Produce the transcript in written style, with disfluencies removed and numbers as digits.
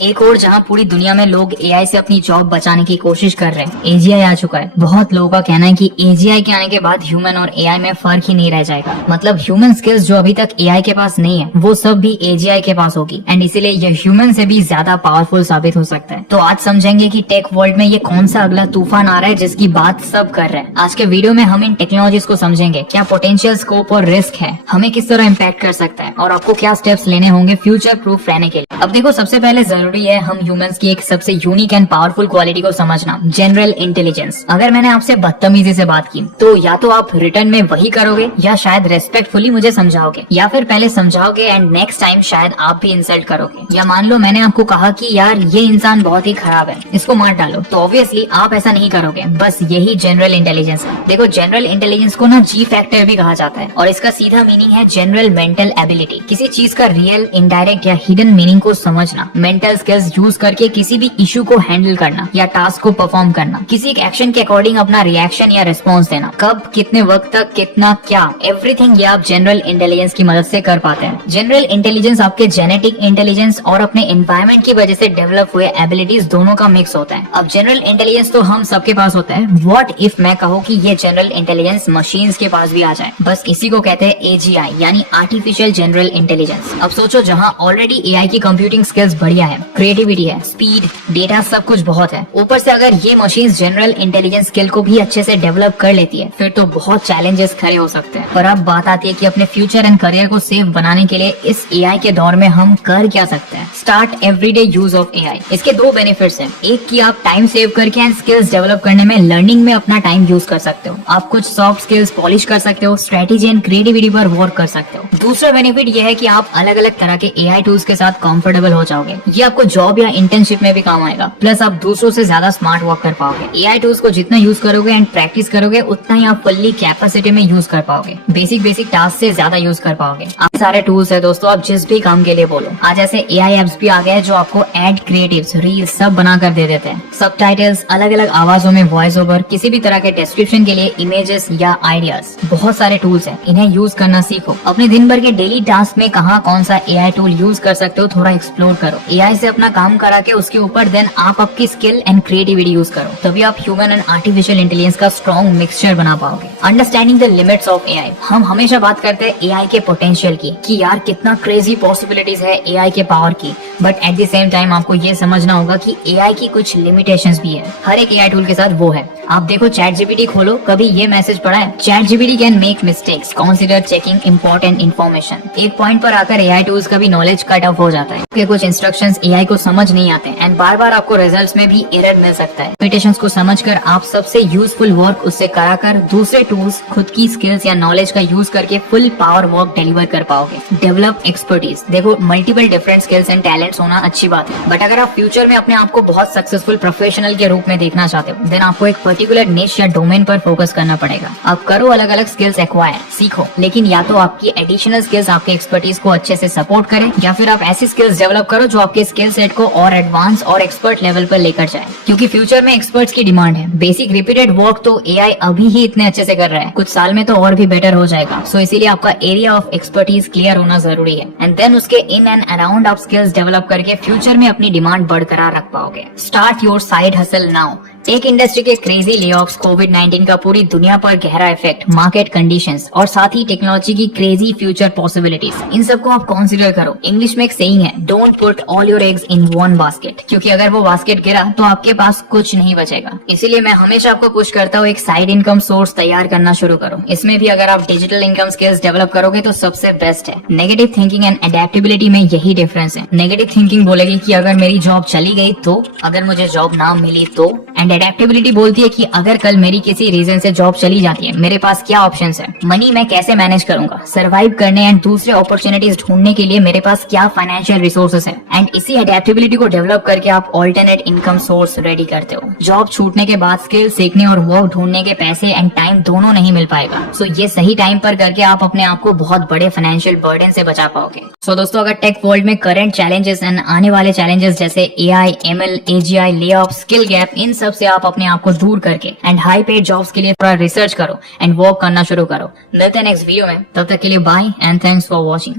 एक और जहां पूरी दुनिया में लोग एआई से अपनी जॉब बचाने की कोशिश कर रहे हैं, एजीआई आ चुका है। बहुत लोगों का कहना है कि एजीआई के आने के बाद ह्यूमन और एआई में फर्क ही नहीं रह जाएगा। मतलब ह्यूमन स्किल्स जो अभी तक एआई के पास नहीं है, वो सब भी एजीआई के पास होगी एंड इसीलिए यह ह्यूमन से भी ज्यादा पावरफुल साबित हो सकता है। तो आज समझेंगे कि टेक वर्ल्ड में ये कौन सा अगला तूफान आ रहा है जिसकी बात सब कर रहे हैं। आज के वीडियो में हम इन टेक्नोलॉजीज को समझेंगे, क्या पोटेंशियल स्कोप और रिस्क है, हमें किस तरह इम्पैक्ट कर सकता है और आपको क्या स्टेप्स लेने होंगे फ्यूचर प्रूफ रहने के लिए। अब देखो, सबसे पहले जरूरी है हम ह्यूमंस की एक सबसे यूनिक एंड पावरफुल क्वालिटी को समझना, जनरल इंटेलिजेंस। अगर मैंने आपसे बदतमीजी से बात की तो या तो आप रिटर्न में वही करोगे या शायद रेस्पेक्टफुली मुझे समझाओगे, या फिर पहले समझाओगे एंड नेक्स्ट टाइम शायद आप भी इंसल्ट करोगे। या मान लो मैंने आपको कहा कि यार ये इंसान बहुत ही खराब है, इसको मार डालो, तो ऑब्वियसली आप ऐसा नहीं करोगे। बस यही जनरल इंटेलिजेंस है। देखो, जनरल इंटेलिजेंस को ना जी फैक्टर भी कहा जाता है और इसका सीधा मीनिंग है जनरल मेंटल एबिलिटी। किसी चीज का रियल, इनडायरेक्ट या हिडन मीनिंग को समझना, मेंटल स्किल्स यूज करके किसी भी इशू को हैंडल करना या टास्क को परफॉर्म करना, किसी एक एक्शन के अकॉर्डिंग अपना रिएक्शन या रिस्पॉन्स देना, कब, कितने वक्त तक, कितना, क्या, एवरीथिंग ये आप जनरल इंटेलिजेंस की मदद से कर पाते हैं। जनरल इंटेलिजेंस आपके जेनेटिक इंटेलिजेंस और अपने एनवायरमेंट की वजह से डेवलप हुए एबिलिटीज दोनों का मिक्स होता है। अब जनरल इंटेलिजेंस तो हम सबके पास होता है। व्हाट इफ मैं कहूँ कि ये जनरल इंटेलिजेंस मशीन्स के पास भी आ जाए? बस इसी को कहते हैं एजीआई, यानी आर्टिफिशियल जनरल इंटेलिजेंस। अब सोचो, जहाँ ऑलरेडी एआई की कंप्यूटिंग स्किल्स बढ़िया है, क्रिएटिविटी है, स्पीड, डेटा, सब कुछ बहुत है, ऊपर से अगर ये मशीन जनरल इंटेलिजेंस स्किल को भी अच्छे से डेवलप कर लेती है, फिर तो बहुत चैलेंजेस खड़े हो सकते हैं। पर अब बात आती है कि अपने फ्यूचर एंड करियर को सेफ बनाने के लिए इस एआई के दौर में हम कर क्या सकते हैं। Start everyday use of AI. इसके दो बेनिफिट्स हैं। एक कि आप टाइम सेव करके एंड स्किल्स डेवलप करने में, लर्निंग में अपना टाइम यूज कर सकते हो। आप कुछ सॉफ्ट स्किल्स पॉलिश कर सकते हो, स्ट्रेटेजी एंड क्रिएटिविटी पर वर्क कर सकते हो। दूसरा बेनिफिट यह है कि आप अलग अलग तरह के एआई टूल्स के साथ कंफर्टेबल हो जाओगे। ये आपको जॉब या इंटर्नशिप में भी काम आएगा। प्लस आप दूसरों से ज्यादा स्मार्ट वर्क कर पाओगे। एआई टूल्स को जितना यूज करोगे एंड प्रैक्टिस करोगे, उतना ही आप फुल्ली कैपेसिटी में यूज कर पाओगे। बेसिक टास्क से ज्यादा यूज कर पाओगे। आप सारे टूल्स है दोस्तों, आप जिस भी काम के लिए बोलो। आज ऐसे एआई एप्स भी आ गए हैं जो आपको एड, क्रिएटिव्स, रील्स सब बना कर दे देते हैं। सबटाइटल्स, अलग अलग आवाजों में वॉइस ओवर, किसी भी तरह के डिस्क्रिप्शन के लिए इमेजेस या आइडियाज, बहुत सारे टूल्स हैं। इन्हें यूज करना सीखो। अपने दिन भर के डेली टास्क में कहाँ कौन सा एआई टूल यूज कर सकते हो, थोड़ा एक्सप्लोर करो। एआई से अपना काम करा के उसके ऊपर देन आप आपकी स्किल एंड क्रिएटिविटी यूज करो, तभी आप ह्यूमन एंड आर्टिफिशियल इंटेलिजेंस का स्ट्रॉन्ग मिक्सचर बना पाओगे। Understanding the limits of AI. हम हमेशा बात करते हैं एआई के पोटेंशियल की, कि यार कितना क्रेजी पॉसिबिलिटीज है एआई के पावर की, but at the same time आपको ये समझना होगा कि एआई की कुछ लिमिटेशंस भी है। हर एक एआई टूल के साथ वो है। आप देखो, चैट जीपीटी खोलो, कभी ये मैसेज पढ़ा है, chat GPT can make mistakes, consider checking important information. एक पॉइंट पर आकर एआई टूल्स का भी नॉलेज कट ऑफ हो जाता है। कुछ इंस्ट्रक्शंस एआई को समझ नहीं आते एंड बार बार आपको रिजल्ट्स में भी एरर मिल सकता है। लिमिटेशंस को समझकर आप सबसे यूजफुल वर्क उससे कराकर दूसरे टूल्स, खुद की स्किल्स या नॉलेज का यूज करके फुल पावर वर्क डिलीवर कर पाओगे। Develop expertise. देखो, multiple different skills and talents होना अच्छी बात है, बट अगर आप फ्यूचर में अपने आप को बहुत सक्सेसफुल प्रोफेशनल के रूप में देखना चाहते हो, देन आपको एक पर्टिकुलर निश या डोमेन पर फोकस करना पड़ेगा। आप करो अलग अलग स्किल्स एक्वायर, सीखो, लेकिन या तो आपकी एडिशनल स्किल्स आपके एक्सपर्टीज को अच्छे से सपोर्ट करें, या फिर आप ऐसी स्किल्स डेवलप करो जो आपके स्किल सेट को और एडवांस और एक्सपर्ट लेवल पर लेकर जाए, क्योंकि फ्यूचर में एक्सपर्ट्स की डिमांड है। बेसिक रिपीटेड वर्क तो एआई अभी ही इतने अच्छे से कर रहा है, कुछ साल में तो और भी बेटर हो जाएगा। सो इसीलिए आपका एरिया ऑफ एक्सपर्टीज क्लियर होना जरूरी है एंड देन उसके इन एंड अराउंड आप स्किल्स डेवलप करके फ्यूचर में अपनी डिमांड बरकरार रख पाओगे। Start your side hustle now. Tech industry के क्रेजी लेऑफ्स, कोविड-19 का पूरी दुनिया पर गहरा इफेक्ट, मार्केट कंडीशंस और साथ ही टेक्नोलॉजी की क्रेजी फ्यूचर पॉसिबिलिटीज, इन सबको आप कंसीडर करो। इंग्लिश में एक सेइंग है, don't put all your eggs in one basket, क्योंकि अगर वो बास्केट गिरा तो आपके पास कुछ नहीं बचेगा। इसीलिए मैं हमेशा आपको पुश करता हूँ, एक साइड इनकम सोर्स तैयार करना शुरू करो। इसमें भी अगर आप डिजिटल इनकम स्किल्स डेवलप करोगे तो सबसे बेस्ट है। नेगेटिव थिंकिंग एंड एडेप्टेबिलिटी में यही डिफरेंस है। नेगेटिव थिंकिंग बोलेगी कि अगर मेरी जॉब चली गई तो, अगर मुझे जॉब ना मिली तो, एंड एडेप्टेबिलिटी बोलती है कि अगर कल मेरी किसी रीजन से जॉब चली जाती है, मेरे पास क्या ऑप्शंस है, मनी मैं कैसे मैनेज करूंगा, सरवाइव करने एंड दूसरे अपॉर्चुनिटीज ढूंढने के लिए मेरे पास क्या फाइनेंशियल रिसोर्सेस है। एंड इसी एडेप्टेबिलिटी को डेवलप करके आप ऑल्टरनेट इनकम सोर्स रेडी करते हो। जॉब छूटने के बाद स्किल सीखने और वर्क ढूंढने के पैसे एंड टाइम दोनों नहीं मिल पाएगा। सो ये सही टाइम पर करके आप अपने आप को बहुत बड़े फाइनेंशियल बर्डन से बचा पाओगे। सो दोस्तों, अगर टेक वर्ल्ड में करंट चैलेंजेस एंड आने वाले चैलेंजेस जैसे AI, ML, AGI, lay off, skill gap, इन सब से आप अपने आप को दूर करके एंड हाई पेड जॉब्स के लिए थोड़ा रिसर्च करो एंड वर्क करना शुरू करो। मिलते हैं नेक्स्ट वीडियो में, तब तक के लिए bye and thanks for watching.